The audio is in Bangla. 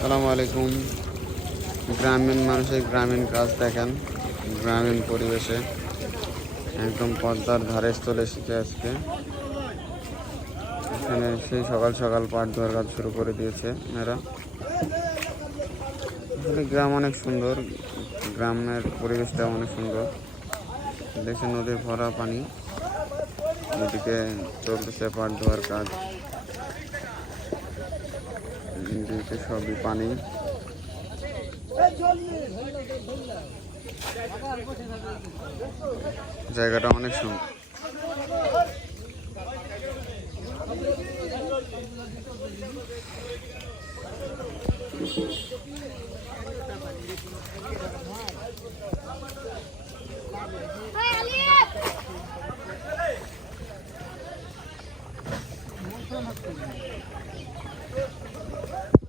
আসসালামু আলাইকুম। গ্রামীণ মানুষের গ্রামীণ কাজ দেখেন, গ্রামীণ পরিবেশে একদম পদ্মার ধারে চলে এসেছে আজকে। এখানে সেই সকাল সকাল পাট ধোয়ার কাজ শুরু করে দিয়েছে এরা। আসলে গ্রাম অনেক সুন্দর, গ্রামের পরিবেশটা অনেক সুন্দর। দেখছে নদীর ভরা পানি, নদীকে চলতেছে পাট ধোয়ার কাজ। নদীতে সবই পানি। জায়গাটা অনেক সুন্দর।